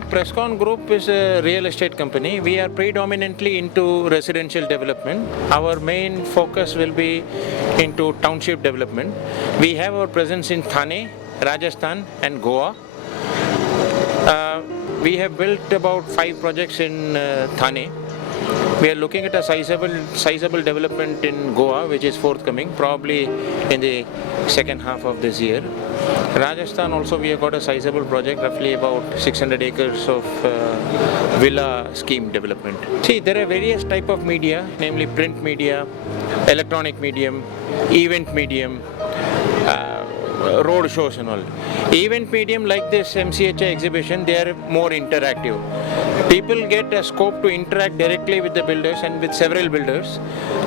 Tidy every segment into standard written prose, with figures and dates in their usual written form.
Prescon Group is a real estate company. We are predominantly into residential development. Our main focus will be into township development. We have our presence in Thane, Rajasthan and Goa. We have built about 5 projects in Thane. We are looking at a sizable development in Goa, which is forthcoming, probably in the second half of this year. Rajasthan also we have got a sizable project, roughly about 600 acres of villa scheme development. See, there are various type of media, namely print media, electronic medium, event medium, road shows and all. Event medium like this MCHI exhibition, they are more interactive. People get a scope to interact directly with the builders and with several builders,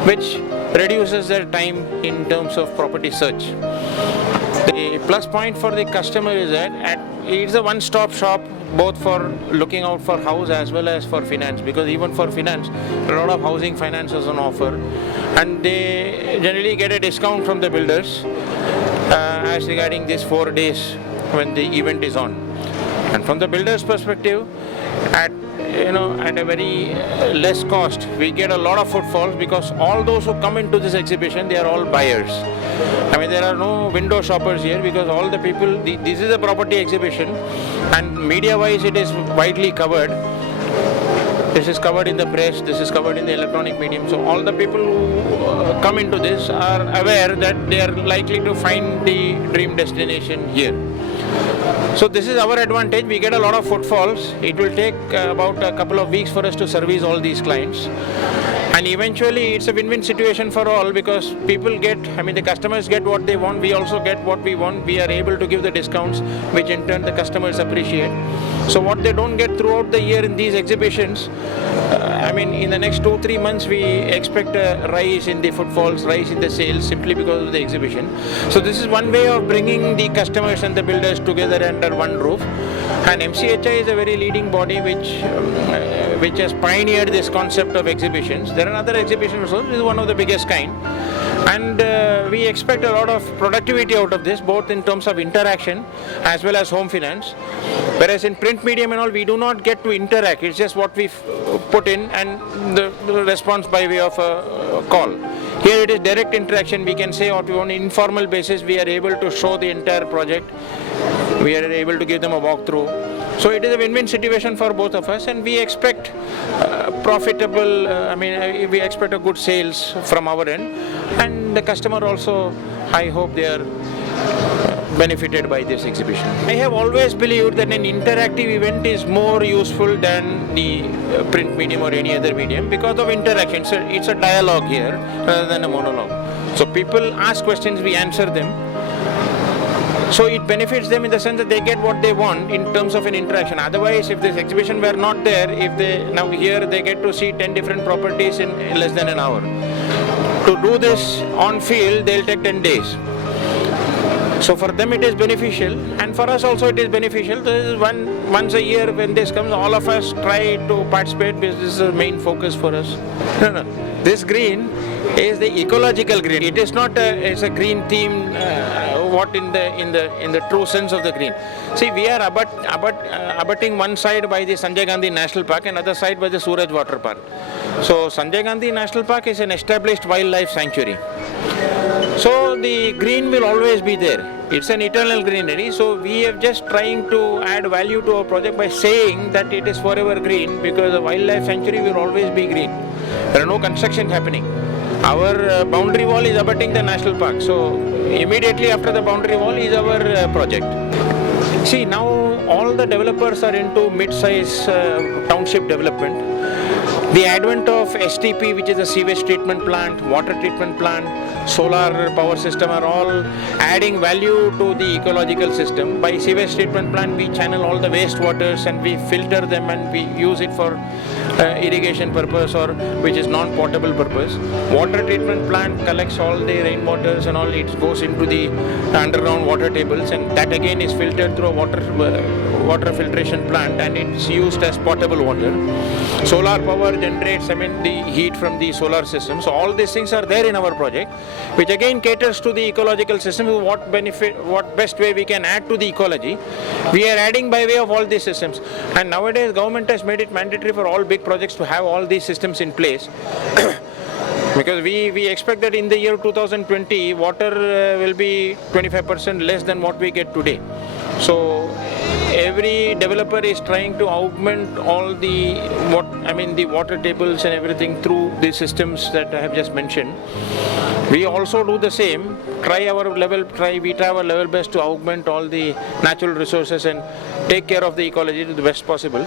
which reduces their time in terms of property search. The plus point for the customer is that it's a one-stop shop both for looking out for house as well as for finance, because even for finance, a lot of housing finance is on offer and they generally get a discount from the builders as regarding these 4 days when the event is on. And from the builder's perspective, at a very less cost, we get a lot of footfalls because all those who come into this exhibition, they are all buyers. I mean, there are no window shoppers here because all the people, this is a property exhibition and media-wise it is widely covered. This is covered in the press, this is covered in the electronic medium. So all the people who come into this are aware that they are likely to find the dream destination here. So this is our advantage. We get a lot of footfalls. It will take about a couple of weeks for us to service all these clients. And eventually it's a win-win situation for all because the customers get what they want, we also get what we want. We are able to give the discounts, which in turn the customers appreciate. So what they don't get throughout the year in these exhibitions, in the next 2-3 months we expect a rise in the footfalls, rise in the sales simply because of the exhibition. So this is one way of bringing the customers and the builders together under one roof. And MCHI is a very leading body which has pioneered this concept of exhibitions. There are other exhibitions also, this is one of the biggest kind. And we expect a lot of productivity out of this, both in terms of interaction as well as home finance. Whereas in print medium and all, we do not get to interact. It's just what we put in and the response by way of a call. Here it is direct interaction. We can say what we want. On an informal basis, we are able to show the entire project. We are able to give them a walkthrough. So it is a win-win situation for both of us, and we expect we expect a good sales from our end, and the customer also, I hope they are benefited by this exhibition. I have always believed that an interactive event is more useful than the print medium or any other medium because of interaction. So it's a dialogue here rather than a monologue. So people ask questions, we answer them. So it benefits them in the sense that they get what they want in terms of an interaction. Otherwise, if this exhibition were not there, now here they get to see 10 different properties in less than an hour. To do this on field, they'll take 10 days. So for them it is beneficial, and for us also it is beneficial. This is once a year when this comes, all of us try to participate because this is the main focus for us. No. This green is the ecological green. It is not it's a green theme. What in the true sense of the green? See, we are abutting one side by the Sanjay Gandhi National Park and other side by the Suraj Water Park. So Sanjay Gandhi National Park is an established wildlife sanctuary. So the green will always be there. It's an eternal greenery. So we are just trying to add value to our project by saying that it is forever green because the wildlife sanctuary will always be green. There are no construction happening. Our boundary wall is abutting the national park. So immediately after the boundary wall is our project. See, now all the developers are into mid-size township development. The advent of STP, which is a sewage treatment plant, water treatment plant, solar power system are all adding value to the ecological system. By sewage treatment plant, we channel all the waste waters and we filter them and we use it for irrigation purpose or which is non-potable purpose. Water treatment plant collects all the rainwaters and all, it goes into the underground water tables, and that again is filtered through a water filtration plant, and it's used as potable water. Solar power generates, the heat from the solar system. So all these things are there in our project, which again caters to the ecological system. What best way we can add to the ecology. We are adding by way of all these systems. And nowadays government has made it mandatory for all big projects to have all these systems in place. Because we expect that in the year 2020, water will be 25% less than what we get today. So every developer is trying to augment all the water tables and everything through the systems that I have just mentioned. We also do the same. We try our level best to augment all the natural resources and take care of the ecology to the best possible.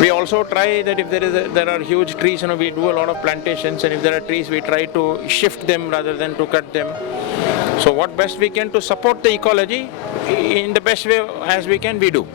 We also try that if there are huge trees, we do a lot of plantations, and if there are trees, we try to shift them rather than to cut them. So what best we can to support the ecology in the best way as we can, we do.